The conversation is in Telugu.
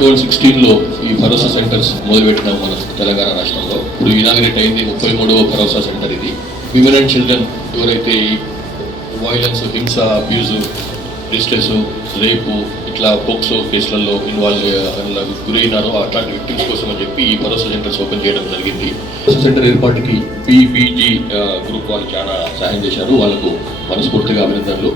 2016లో ఈ భరోసా సెంటర్స్ మొదలుపెట్టినాం మన తెలంగాణ రాష్ట్రంలో. ఇప్పుడు ఇనాగరేట్ అయింది 33వ భరోసా సెంటర్ ఇది. విమెన్ అండ్ చిల్డ్రన్ ఎవరైతే వైలెన్స్, హింస, అబ్యూజ్, డిస్ట్రెస్, రేపు ఇట్లా పోక్సో కేసులలో గురైనారో అట్లాంటి విక్టిమ్స్ కోసం అని చెప్పి ఈ భరోసా సెంటర్స్ ఓపెన్ చేయడం జరిగింది. సెంటర్ ఏర్పాటుకి PBG గ్రూప్ వాళ్ళు చాలా సహాయం చేశారు. వాళ్ళకు మనస్ఫూర్తిగా అభినందనలు.